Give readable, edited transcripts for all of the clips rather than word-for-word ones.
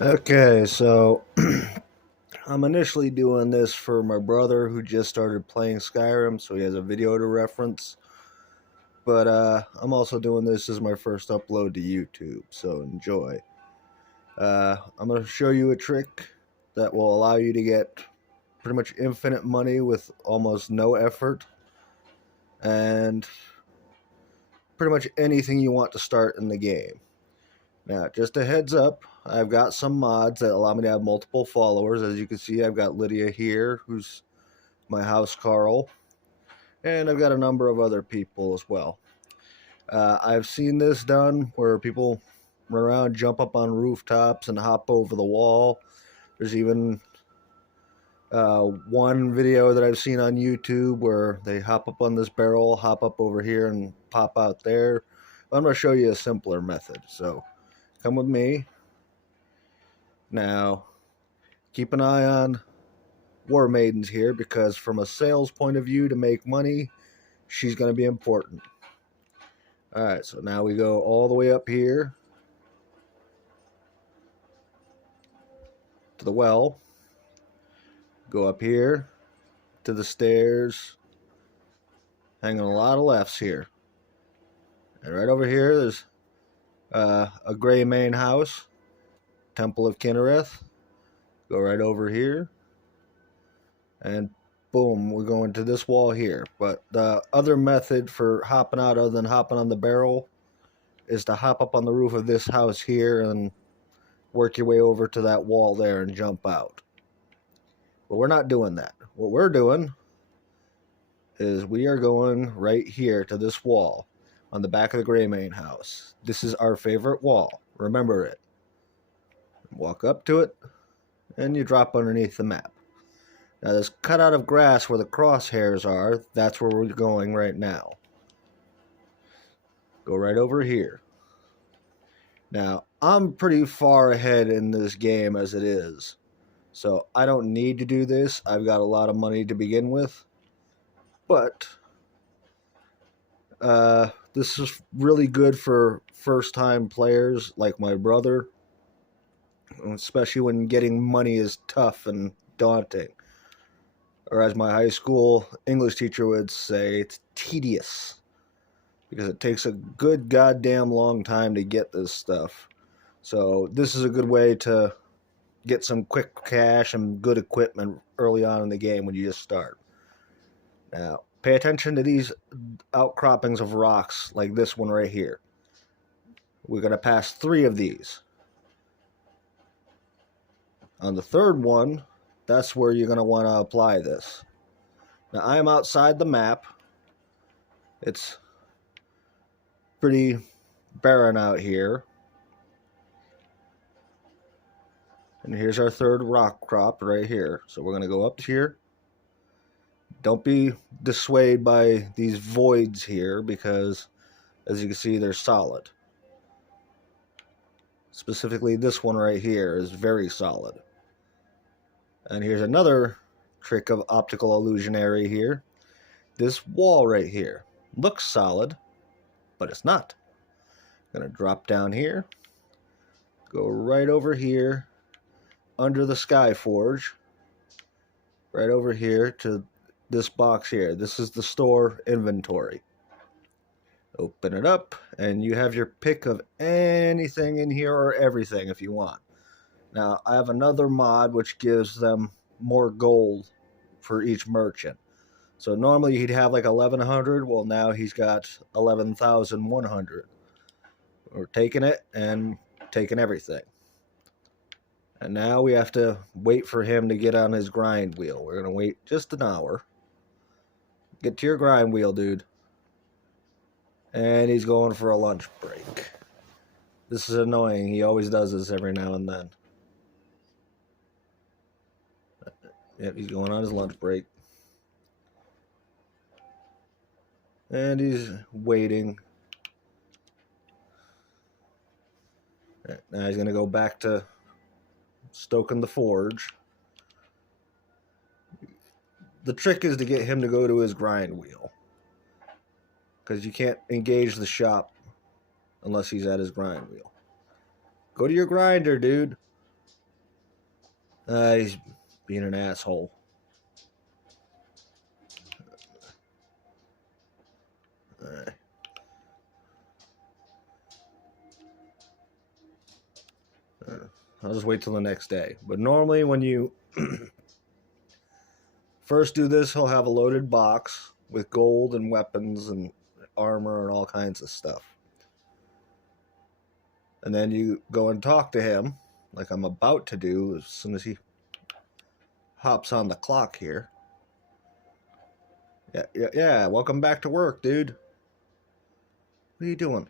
Okay, so I'm initially doing this for my brother who just started playing Skyrim, so he has a video to reference. But I'm also doing this as my first upload to YouTube, so enjoy. I'm going to show you a trick that will allow you to get pretty much infinite money with almost no effort, and pretty much anything you want to start in the game. Now, just a heads up, I've got some mods that allow me to have multiple followers. As you can see, I've got Lydia here, who's my house Carl, and I've got a number of other people as well. I've seen this done where people run around, jump up on rooftops, and hop over the wall. There's even one video that I've seen on YouTube where they hop up on this barrel, hop up over here, and pop out there. I'm going to show you a simpler method, so come with me. Now, keep an eye on War Maidens here, because from a sales point of view, to make money, she's going to be important. Alright, so now we go all the way up here to the well. Go up here to the stairs. Hanging a lot of lefts here. And right over here, there's a gray main house. Temple of Kinnereth. Go right over here. And boom, we're going to this wall here. But the other method for hopping out, other than hopping on the barrel, is to hop up on the roof of this house here and work your way over to that wall there and jump out. But we're not doing that. What we're doing is we are going right here to this wall on the back of the gray main house. This is our favorite wall. Remember it. Walk up to it, and you drop underneath the map. Now this cutout of grass where the crosshairs are, that's where we're going right now. Go right over here. Now, I'm pretty far ahead in this game as it is, so I don't need to do this. I've got a lot of money to begin with, but this is really good for first-time players like my brother, especially when getting money is tough and daunting. Or as my high school English teacher would say, it's tedious, because it takes a good goddamn long time to get this stuff. So this is a good way to get some quick cash and good equipment early on in the game when you just start. Now, pay attention to these outcroppings of rocks like this one right here. We're going to pass 3 of these. On the third one, that's where you're going to want to apply this. Now, I am outside the map. It's pretty barren out here. And here's our third rock crop right here. So we're going to go up here. Don't be dissuaded by these voids here, because as you can see, they're solid. Specifically, this one right here is very solid. And here's another trick of optical illusionary here. This wall right here looks solid, but it's not. I'm going to drop down here, go right over here, under the Sky Forge, right over here to this box here. This is the store inventory. Open it up, and you have your pick of anything in here, or everything if you want. Now, I have another mod which gives them more gold for each merchant. So normally he'd have like 1,100. Well, now he's got 11,100. We're taking it and taking everything. And now we have to wait for him to get on his grind wheel. We're going to wait just an hour. Get to your grind wheel, dude. And he's going for a lunch break. This is annoying. He always does this every now and then. Yep, he's going on his lunch break. And he's waiting. Now he's going to go back to stoking the forge. The trick is to get him to go to his grind wheel, because you can't engage the shop unless he's at his grind wheel. Go to your grinder, dude. He's being an asshole. I'll just wait till the next day. But normally when you first do this, he'll have a loaded box with gold and weapons and armor and all kinds of stuff. And then you go and talk to him, like I'm about to do as soon as he hops on the clock here. Yeah, welcome back to work, dude. What are you doing?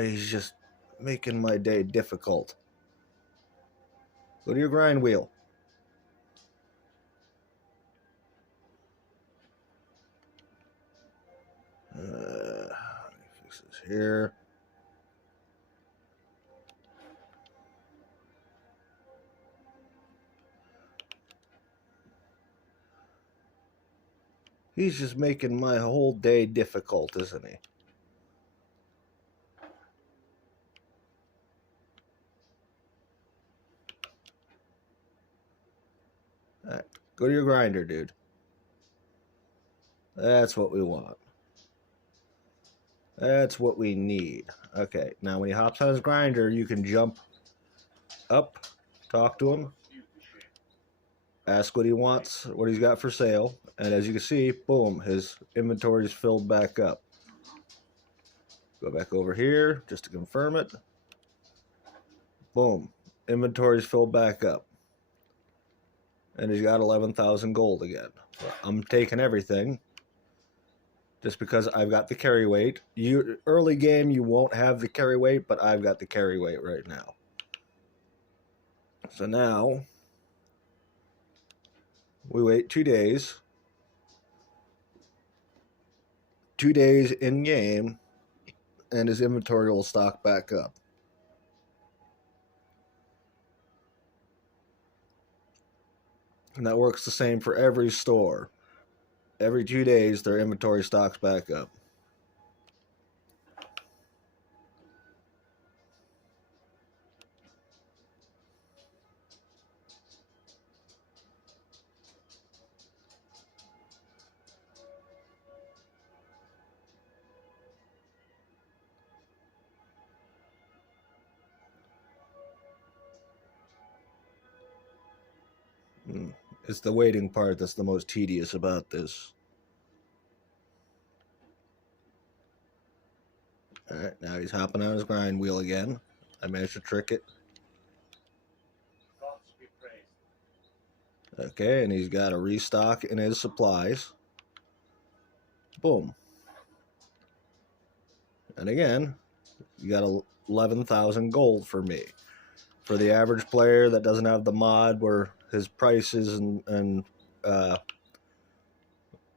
He's just making my day difficult. Go to your grind wheel. Let me fix this here. He's just making my whole day difficult, isn't he? All right, go to your grinder, dude. That's what we want. That's what we need. Okay, now when he hops on his grinder, you can jump up, talk to him, ask what he wants, what he's got for sale, and as you can see, boom, his inventory is filled back up. Go back over here just to confirm it. Boom, inventory is filled back up. And he's got 11,000 gold again. I'm taking everything just because I've got the carry weight. Early game, you won't have the carry weight, but I've got the carry weight right now. So now we wait 2 days. 2 days in game, and his inventory will stock back up. And that works the same for every store. Every 2 days, their inventory stocks back up. It's the waiting part that's the most tedious about this. Alright, now he's hopping on his grind wheel again. I managed to trick it. Okay, and he's got a restock in his supplies. Boom. And again, you got 11,000 gold for me. For the average player that doesn't have the mod where his prices and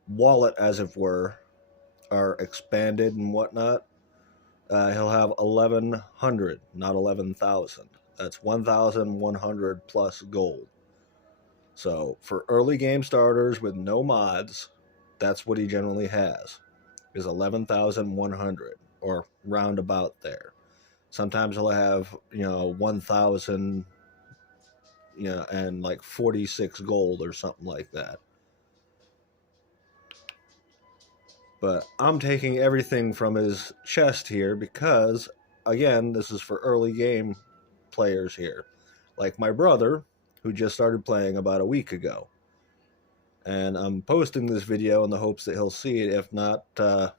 wallet, as it were, are expanded and whatnot, he'll have 1,100, not 11,000. That's 1,100 plus gold. So for early game starters with no mods, that's what he generally has, is 11,100 or roundabout there. Sometimes he'll have, 1,000, and like 46 gold or something like that. But I'm taking everything from his chest here because, again, this is for early game players here. Like my brother, who just started playing about a week ago. And I'm posting this video in the hopes that he'll see it. If not, I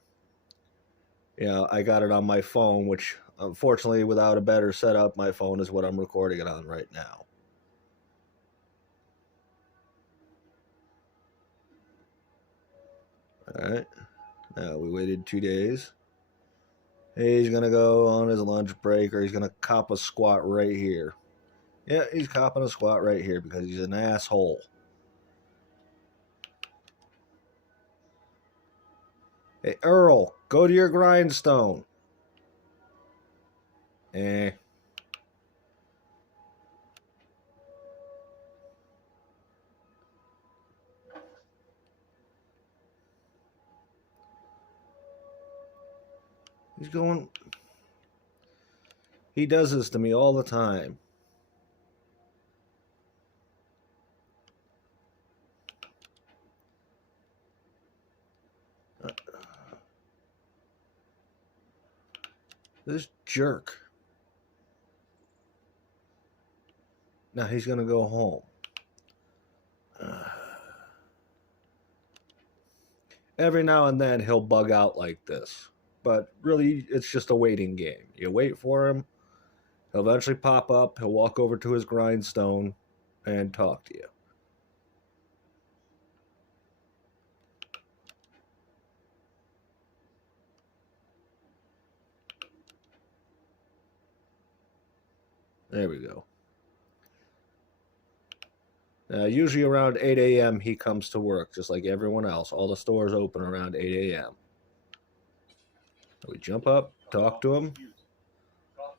got it on my phone, which unfortunately, without a better setup, my phone is what I'm recording it on right now. All right. Now we waited 2 days. He's going to go on his lunch break, or he's going to cop a squat right here. Yeah, he's copping a squat right here because he's an asshole. Hey, Earl, go to your grindstone. Eh. He's going... He does this to me all the time. This jerk. Now he's going to go home. Every now and then he'll bug out like this. But really, it's just a waiting game. You wait for him. He'll eventually pop up. He'll walk over to his grindstone and talk to you. There we go. Usually around 8 a.m. he comes to work, just like everyone else. All the stores open around 8 a.m. We jump up, talk to him.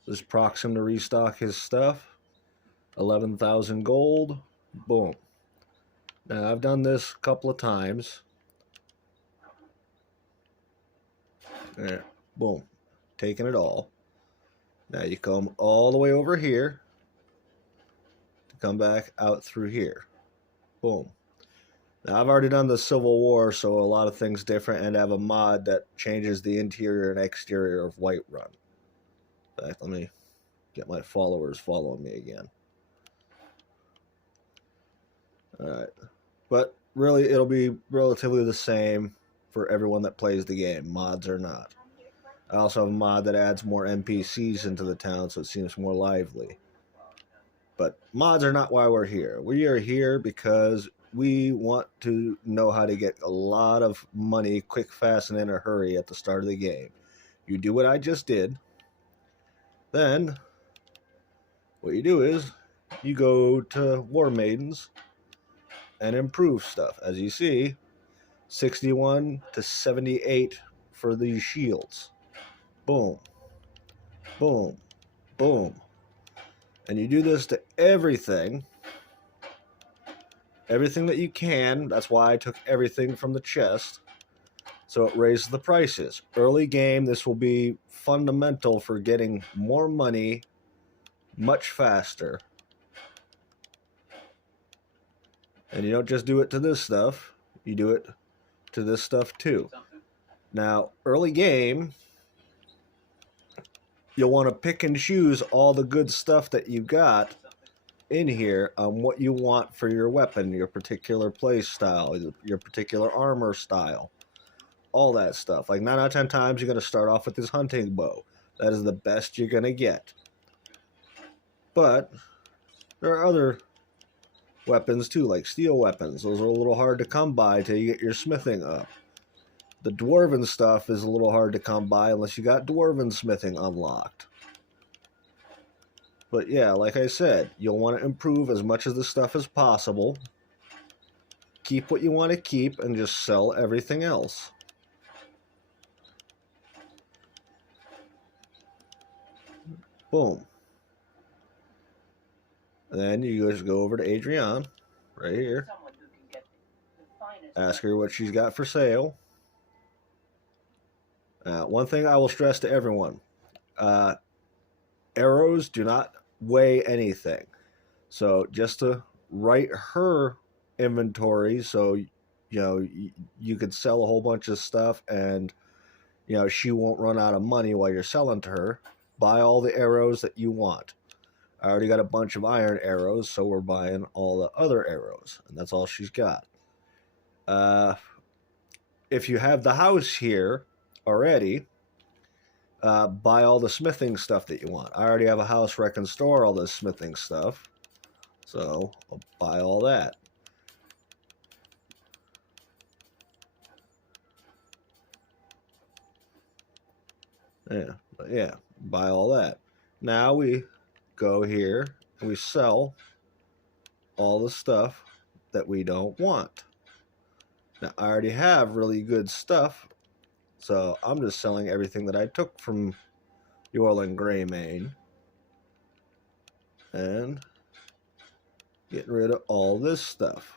This procs him to restock his stuff. 11,000 gold. Boom. Now, I've done this a couple of times. There. Boom. Taking it all. Now you come all the way over here to come back out through here. Boom. Now, I've already done the Civil War, so a lot of things different, and I have a mod that changes the interior and exterior of Whiterun. In fact, let me get my followers following me again. Alright. But really, it'll be relatively the same for everyone that plays the game, mods or not. I also have a mod that adds more NPCs into the town, so it seems more lively. But mods are not why we're here. We are here because we want to know how to get a lot of money quick, fast, and in a hurry at the start of the game. You do what I just did. Then, what you do is, you go to War Maidens and improve stuff. As you see, 61 to 78 for these shields. Boom. Boom. Boom. And you do this to everything. Everything that you can. That's why I took everything from the chest. So it raises the prices. Early game, this will be fundamental for getting more money much faster. And you don't just do it to this stuff. You do it to this stuff too. Now, early game, you'll want to pick and choose all the good stuff that you got in here on what you want for your weapon, your particular play style, your particular armor style, all that stuff. Like 9 out of 10 times, you're going to start off with this hunting bow. That is the best you're going to get. But there are other weapons too, like steel weapons. Those are a little hard to come by till you get your smithing up. The dwarven stuff is a little hard to come by unless you got dwarven smithing unlocked. But yeah, like I said, you'll want to improve as much of the stuff as possible. Keep what you want to keep and just sell everything else. Boom. And then you just go over to Adrienne, right here. Ask her what she's got for sale. One thing I will stress to everyone. Arrows do not weigh anything. So just to write her inventory so you could sell a whole bunch of stuff and she won't run out of money while you're selling to her. Buy all the arrows that you want. I already got a bunch of iron arrows, so we're buying all the other arrows, and that's all she's got. If you have the house here already, buy all the smithing stuff that you want. I already have a house where I can store all this smithing stuff, so I'll buy all that. Yeah, buy all that. Now we go here and we sell all the stuff that we don't want. Now, I already have really good stuff, so I'm just selling everything that I took from Yorlin Greymane and getting rid of all this stuff.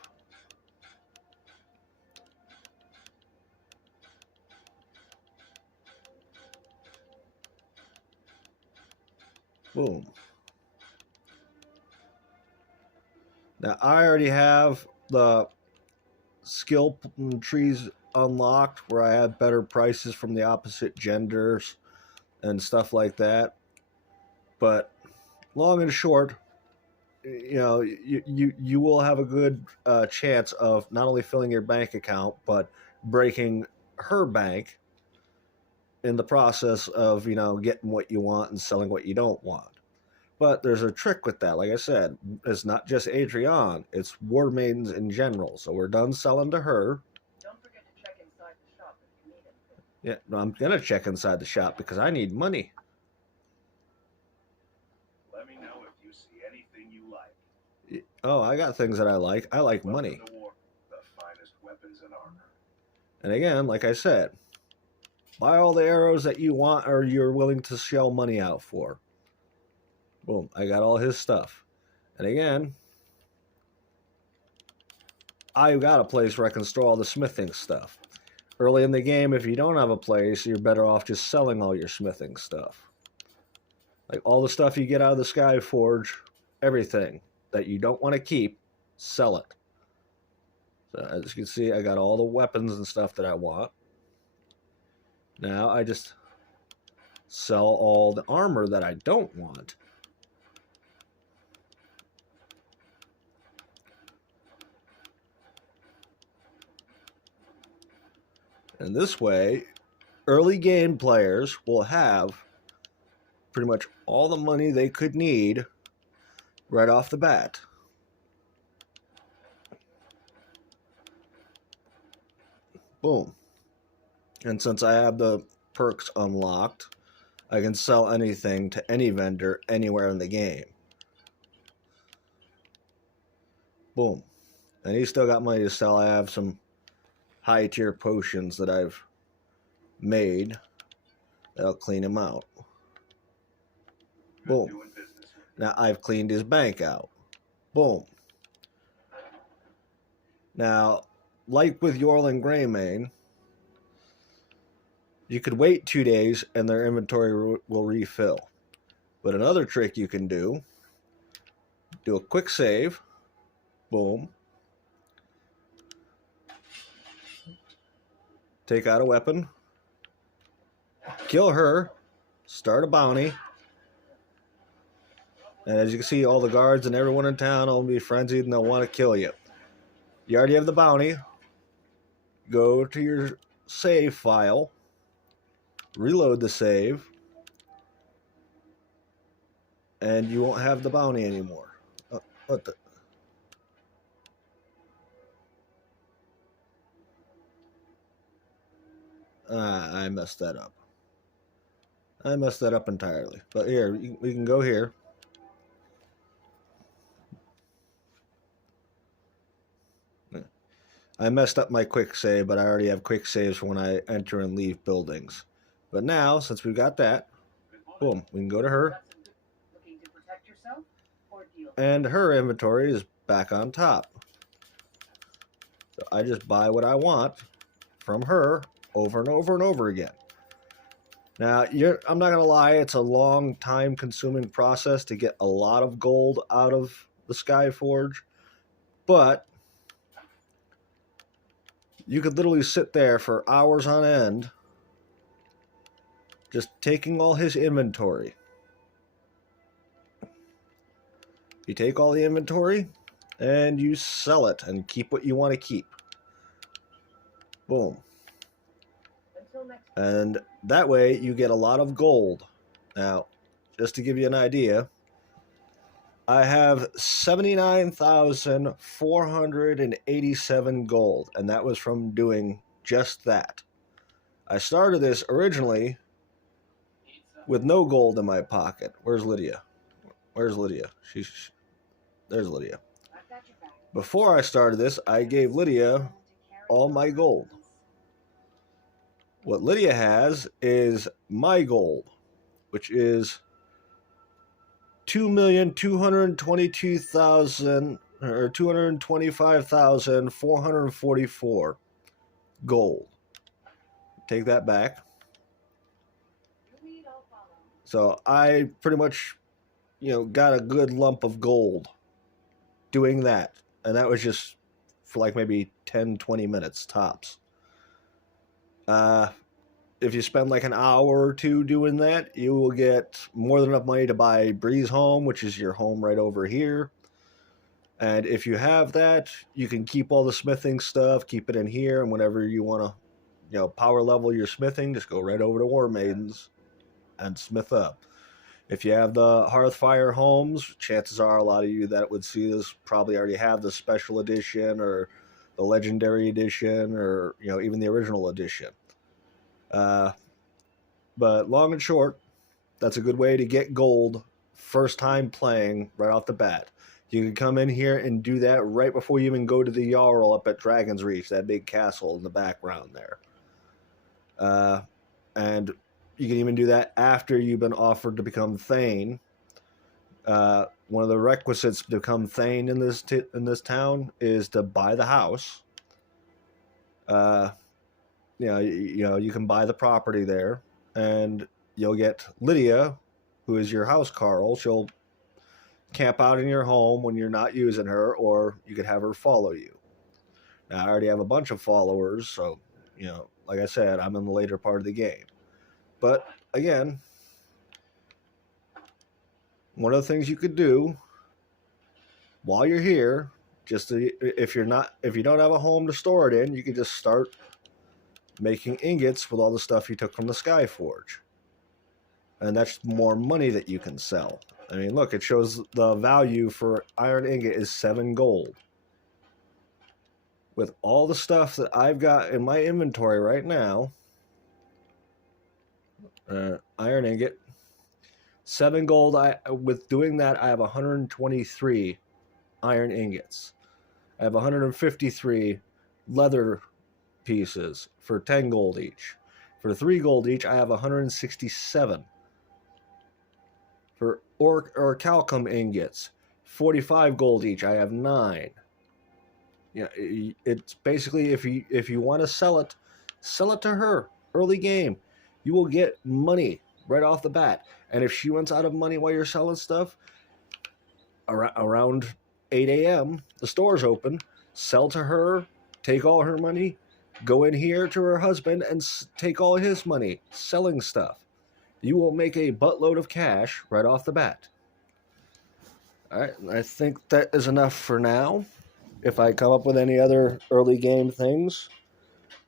Boom. Now, I already have the skill trees unlocked where I have better prices from the opposite genders and stuff like that. But long and short, you know, you will have a good chance of not only filling your bank account, but breaking her bank in the process of, you know, getting what you want and selling what you don't want. But there's a trick with that. Like I said, it's not just Adrian, it's War Maidens in general. So we're done selling to her. Don't forget to check inside the shop if you need anything. Yeah, no, I'm going to check inside the shop because I need money. Let me know if you see anything you like. Oh, I got things that I like. I like money. Welcome to war. The finest weapons and armor. And again, like I said, buy all the arrows that you want or you're willing to shell money out for. Boom, I got all his stuff. And again, I've got a place where I can store all the smithing stuff. Early in the game, if you don't have a place, you're better off just selling all your smithing stuff. Like all the stuff you get out of the Skyforge, everything that you don't want to keep, sell it. So as you can see, I got all the weapons and stuff that I want. Now I just sell all the armor that I don't want. And this way, early game players will have pretty much all the money they could need right off the bat. Boom. And since I have the perks unlocked, I can sell anything to any vendor anywhere in the game. Boom. And he's still got money to sell. I have some high tier potions that I've made that'll clean him out. Boom. Now I've cleaned his bank out. Boom. Now, like with Yorlin Greymane, you could wait 2 days and their inventory will refill. But another trick you can do a quick save. Boom. Take out a weapon. Kill her. Start a bounty. And as you can see, all the guards and everyone in town will be frenzied and they'll want to kill you. You already have the bounty. Go to your save file. Reload the save. And you won't have the bounty anymore. What the? I messed that up. I messed that up entirely. But here, we can go here. I messed up my quick save, but I already have quick saves for when I enter and leave buildings. But now, since we've got that, boom, we can go to her. Looking to protect yourself or deal? And her inventory is back on top. So I just buy what I want from her over and over and over again. Now, I'm not going to lie, it's a long time consuming process to get a lot of gold out of the Skyforge, but you could literally sit there for hours on end just taking all his inventory. You take all the inventory and you sell it and keep what you want to keep. Boom. And that way you get a lot of gold. Now, just to give you an idea, I have 79,487 gold, and that was from doing just that. I started this originally with no gold in my pocket. Where's Lydia? Where's Lydia? There's Lydia. Before I started this, I gave Lydia all my gold. What Lydia has is my gold, which is 2,222,000 or 225,444 gold. Take that back. So I pretty much got a good lump of gold doing that. And that was just for like maybe 10, 20 minutes tops. If you spend like an hour or two doing that, you will get more than enough money to buy Breeze Home, which is your home right over here. And if you have that, you can keep all the smithing stuff, keep it in here, and whenever you want to, power level your smithing, just go right over to War Maidens and smith up. If you have the Hearthfire homes, chances are a lot of you that would see this probably already have the special edition or the legendary edition or even the original edition. But long and short, that's a good way to get gold first time playing right off the bat. You can come in here and do that right before you even go to the Jarl up at Dragon's Reach, that big castle in the background there. And you can even do that after you've been offered to become Thane. One of the requisites to become Thane in this town is to buy the house. You can buy the property there, and you'll get Lydia, who is your house Carl. She'll camp out in your home when you're not using her, or you could have her follow you. Now, I already have a bunch of followers, so, like I said, I'm in the later part of the game. But, again, one of the things you could do while you're here, if you don't have a home to store it in, you could just start making ingots with all the stuff you took from the Skyforge. And that's more money that you can sell. I mean, look, it shows the value for iron ingot is 7 gold. With all the stuff that I've got in my inventory right now, iron ingot, 7 gold. With doing that, I have 123 iron ingots. I have 153 leather pieces for 10 gold each. For 3 gold each, I have 167. For orichalcum ingots, 45 gold each, I have 9. It's basically, if you want to sell it to her early game. You will get money right off the bat. And if she runs out of money while you're selling stuff, around 8 a.m., the store's open, sell to her, take all her money, go in here to her husband and take all his money selling stuff. You will make a buttload of cash right off the bat. All right, I think that is enough for now. If I come up with any other early game things,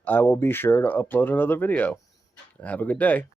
I will be sure to upload another video. Have a good day.